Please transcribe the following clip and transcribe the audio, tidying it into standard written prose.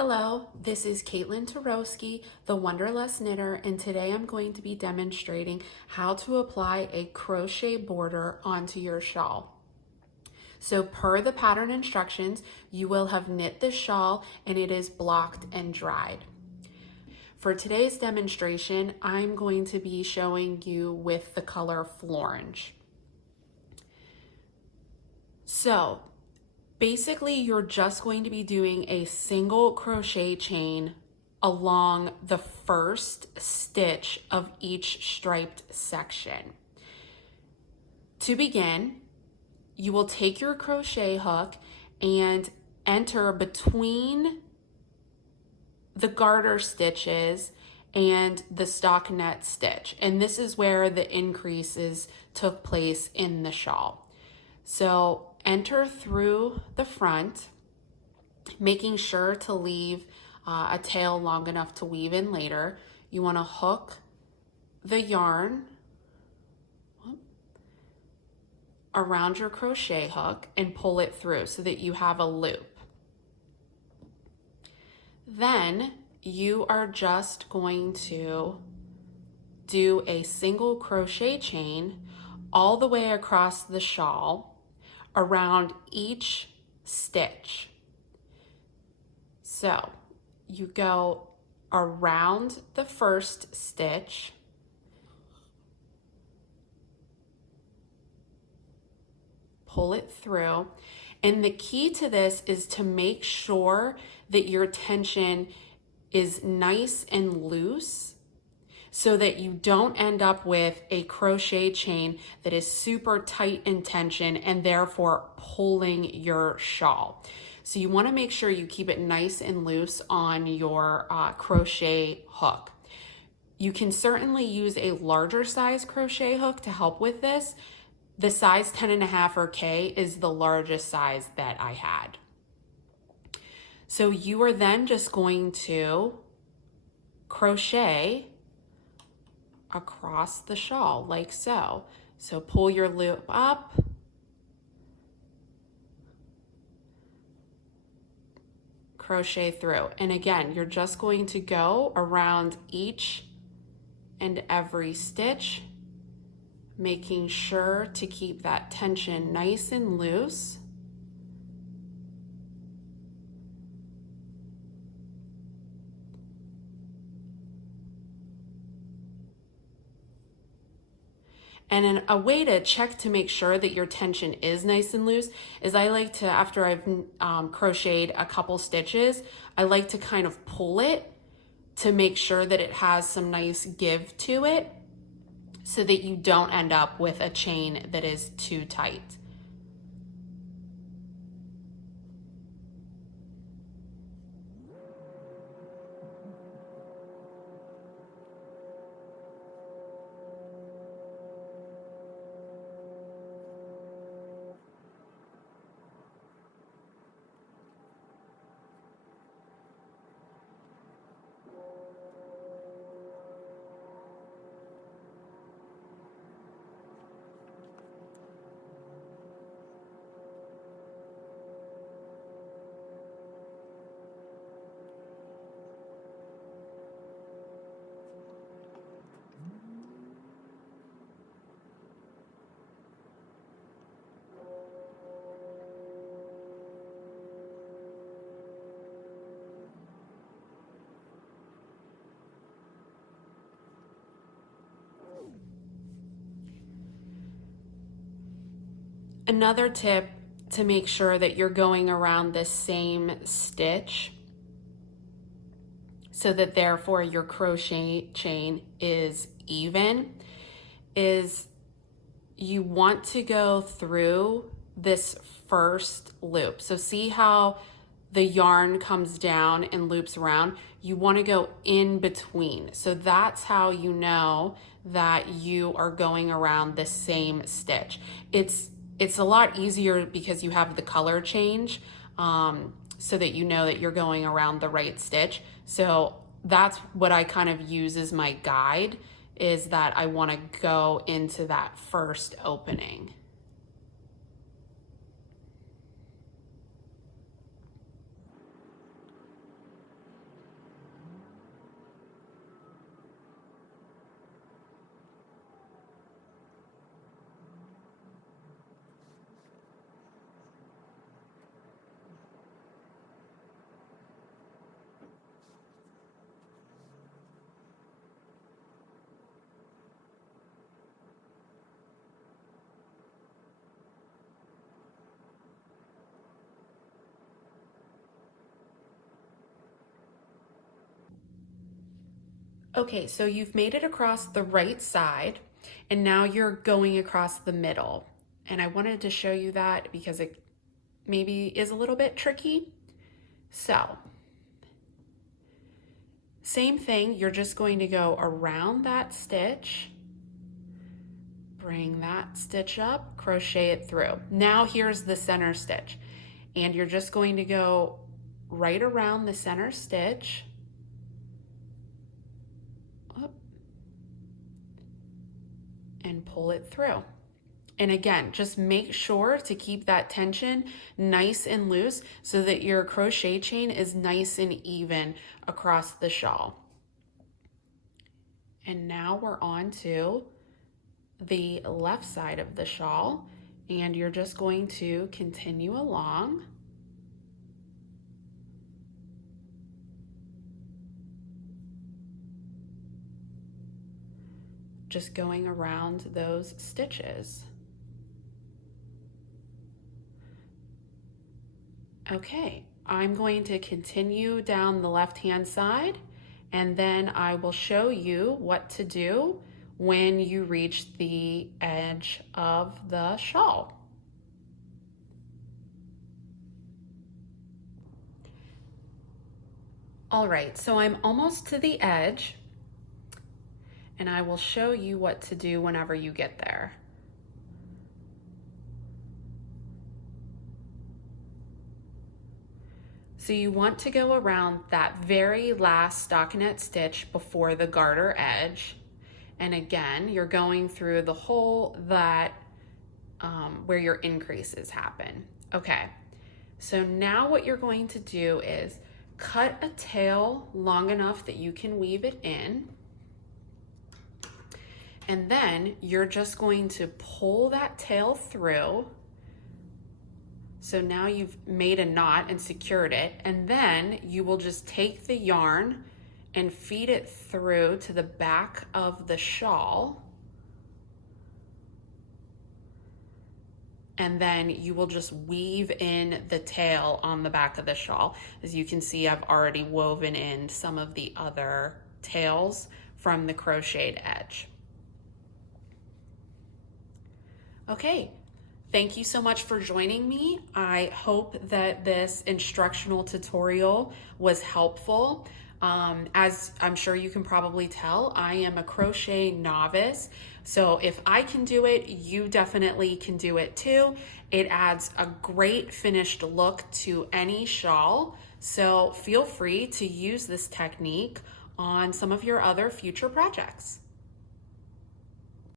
Hello, this is Caitlin Tarowski, the Wonderlust Knitter, and today I'm going to be demonstrating how to apply a crochet border onto your shawl. So per the pattern instructions, you will have knit the shawl and it is blocked and dried. For today's demonstration, I'm going to be showing you with the color Florange. So basically, you're just going to be doing a single crochet chain along the first stitch of each striped section. To begin, you will take your crochet hook and enter between the garter stitches and the stockinette stitch. And this is where the increases took place in the shawl. So enter through the front, making sure to leave a tail long enough to weave in later. You want to hook the yarn around your crochet hook and pull it through so that you have a loop. Then you are just going to do a single crochet chain all the way across the shawl around each stitch. So you go around the first stitch, pull it through, and the key to this is to make sure that your tension is nice and loose so that you don't end up with a crochet chain that is super tight in tension and therefore pulling your shawl. So you want to make sure you keep it nice and loose on your crochet hook. You can certainly use a larger size crochet hook to help with this. The size 10.5 or K is the largest size that I had. So you are then just going to crochet across the shawl like so. So pull your loop up, crochet through. And again, you're just going to go around each and every stitch, making sure to keep that tension nice and loose. And a way to check to make sure that your tension is nice and loose is I like to, after I've crocheted a couple stitches, I like to kind of pull it to make sure that it has some nice give to it so that you don't end up with a chain that is too tight. Another tip to make sure that you're going around the same stitch so that therefore your crochet chain is even is you want to go through this first loop. So see how the yarn comes down and loops around? You want to go in between. So that's how you know that you are going around the same stitch. It's a lot easier because you have the color change so that you know that you're going around the right stitch. So that's what I kind of use as my guide, is that I want to go into that first opening. Okay, so you've made it across the right side and now you're going across the middle. And I wanted to show you that because it maybe is a little bit tricky. So, same thing, you're just going to go around that stitch, bring that stitch up, crochet it through. Now here's the center stitch. And you're just going to go right around the center stitch, and pull it through. And again, just make sure to keep that tension nice and loose so that your crochet chain is nice and even across the shawl. And now we're on to the left side of the shawl, and you're just going to continue along. Just going around those stitches. Okay, I'm going to continue down the left-hand side, and then I will show you what to do when you reach the edge of the shawl. All right, so I'm almost to the edge, and I will show you what to do whenever you get there. So you want to go around that very last stockinette stitch before the garter edge. And again, you're going through the hole that where your increases happen. Okay, so now what you're going to do is cut a tail long enough that you can weave it in. And then you're just going to pull that tail through. So now you've made a knot and secured it, and then you will just take the yarn and feed it through to the back of the shawl. And then you will just weave in the tail on the back of the shawl. As you can see, I've already woven in some of the other tails from the crocheted edge. Okay, thank you so much for joining me. I hope that this instructional tutorial was helpful. As I'm sure you can probably tell, I am a crochet novice. So if I can do it, you definitely can do it too. It adds a great finished look to any shawl. So feel free to use this technique on some of your other future projects.